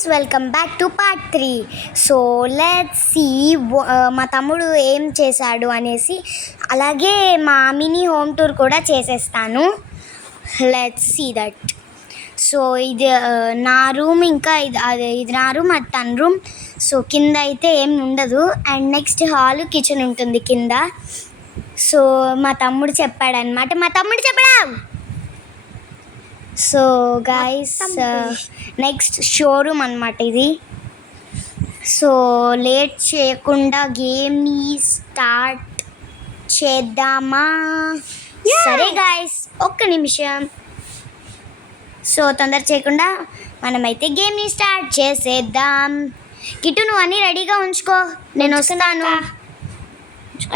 guys, welcome back to part 3. So let's see మా తమ్ముడు ఏం చేశాడు అనేసి అలాగే మా మినీ హోమ్ టూర్ కూడా చేసేస్తాను. Let's see that. సో ఇది నా రూమ్, ఇంకా ఇది నా రూమ్, అది తన రూమ్. సో కింద అయితే ఏం ఉండదు, అండ్ నెక్స్ట్ హాల్ కిచెన్ ఉంటుంది కింద. సో మా తమ్ముడు చెప్పాడనమాట, సో గైస్ నెక్స్ట్ షోరూమ్ అనమాట ఇది. సో లేట్ చేయకుండా గేమ్ని స్టార్ట్ చేద్దామా? సరే గైస్, ఒక్క నిమిషం. సో తొందర చేయకుండా మనమైతే గేమ్ని స్టార్ట్ చేసేద్దాం. కిట్టు, నువ్వు అన్నీ రెడీగా ఉంచుకో, నేను వస్తాను.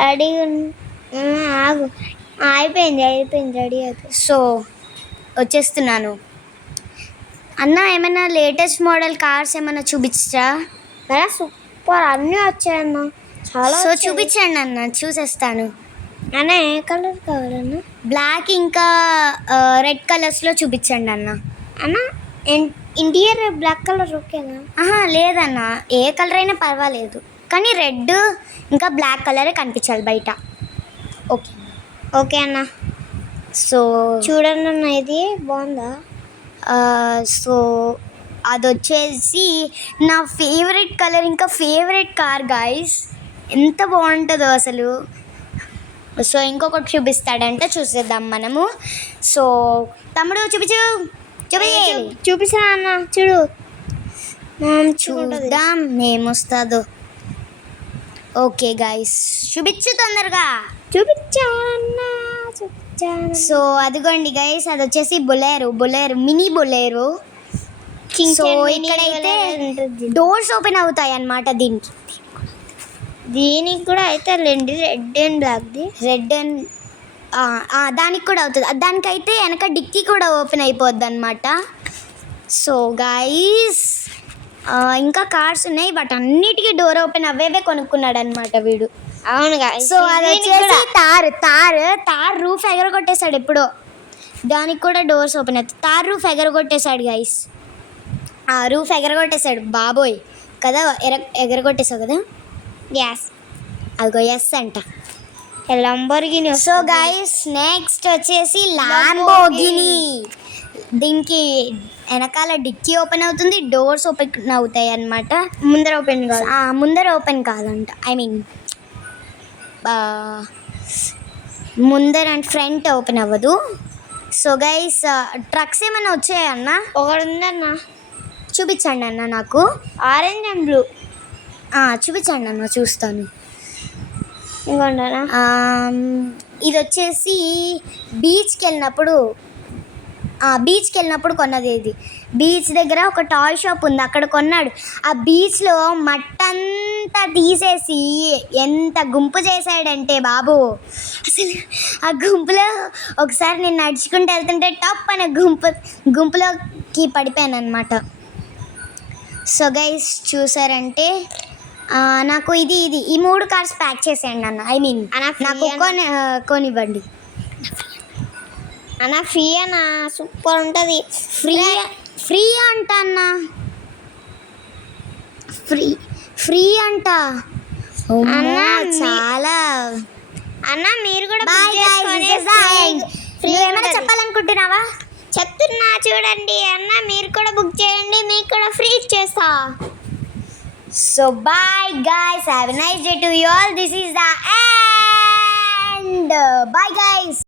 రెడీగా ఆగు. అయిపోయింది రెడీ అయిపోయింది. సో వచ్చేస్తున్నాను అన్న. ఏమైనా లేటెస్ట్ మోడల్ కార్స్ ఏమైనా చూపించరా? సూపర్, అన్నీ వచ్చాయన్న, చాలా. సో చూపించండి అన్న, చూసేస్తాను. అన్న ఏ కలర్ కావాలన్న? బ్లాక్ ఇంకా రెడ్ కలర్స్లో చూపించండి అన్న. అన్న ఇంటీరియర్ బ్లాక్ కలర్ ఓకేనా? లేదన్న, ఏ కలర్ అయినా పర్వాలేదు, కానీ రెడ్ ఇంకా బ్లాక్ కలరే కనిపించాలి బయట. ఓకే అన్న. సో చూడండి అన్న, ఇది బాగుందా? సో అది వచ్చేసి నా ఫేవరెట్ కలర్, ఇంకా ఫేవరెట్ కార్ గాయస్. ఎంత బాగుంటుందో అసలు. సో ఇంకొకటి చూపిస్తాడంటే చూసేద్దాం మనము. సో తమ్ముడు చూపిస్తా అన్న, చూద్దాం ఏమొస్తుందో. ఓకే గాయస్, చూపించు తొందరగా. చూపించాను. సో అదిగోండి గైస్, అది వచ్చేసి బొలేరో, మినీ బొలేరో. సో ఇక్కడైతే డోర్స్ ఓపెన్ అవుతాయి అన్నమాట. దీనికి కూడా అయితే రెడ్ అండ్ బ్లాక్ది. దానికి కూడా అవుతుంది. దానికైతే వెనక డిక్కీ కూడా ఓపెన్ అయిపోద్ది అనమాట. సో గైస్ ఇంకా కార్స్ ఉన్నాయి, బట్ అన్నిటికీ డోర్ ఓపెన్ అవేవే కొనుక్కున్నాడు అనమాట వీడు. అవునుగా. సో అది వచ్చేసి తార్ రూఫ్ ఎగరగొట్టేశాడు ఎప్పుడో. దానికి కూడా డోర్స్ ఓపెన్ అవుతాయి. తార్ రూఫ్ ఎగరగొట్టేశాడు గైస్. ఆ రూఫ్ ఎగరగొట్టేశాడు బాబోయ్ కదా. ఎగరగొట్టేశావు కదా. ఎస్, అదిగో ఎస్ అంట. లంబోర్గిని. సో గైస్ నెక్స్ట్ వచ్చేసి ల్యాంబోర్గిని. దీనికి వెనకాల డిక్కీ ఓపెన్ అవుతుంది, డోర్స్ ఓపెన్ అవుతాయి అన్నమాట. ముందర ఓపెన్ కాదంట, ఐ మీన్ ముందర అండ్ ఫ్రంట్ ఓపెన్ అవ్వదు. సో గైస్ ట్రక్స్ ఏమైనా వచ్చాయన్న? ఒకటి ఉందన్న, చూపించండి అన్న నాకు. Orange and blue. చూపించండి అన్న, చూస్తాను. ఇంకొంటారా? ఇది వచ్చేసి బీచ్కి వెళ్ళినప్పుడు కొన్నది. ఇది బీచ్ దగ్గర ఒక టాయ్ షాప్ ఉంది, అక్కడ కొన్నాడు. ఆ బీచ్లో మట్టంతా తీసేసి ఎంత గుంపు చేశాడంటే బాబు, అసలు ఆ గుంపులో ఒకసారి నేను నడుచుకుంటూ వెళ్తుంటే టప్ అనే గుంపులోకి పడిపోయాను అనమాట. సో గైస్ చూసారంటే నాకు ఇది ఈ 3 కార్స్ ప్యాక్ చేసేయండి అన్న. ఐ మీన్ నాకు కొనివ్వండి అన్న. ఫ్రీ అన్న, సూపర్ ఉంటుంది. ఫ్రీ అంట అన్న, ఫ్రీ అంట అన్న. చాలా అన్న, మీరు కూడా ఏమైనా చెప్పాలనుకుంటున్నావా? చెప్తున్నా చూడండి అన్న, మీరు కూడా బుక్ చేయండి, మీకు కూడా ఫ్రీ ఇచ్చేస్తా. So bye guys, have a nice day to you all. This is the end. Bye guys.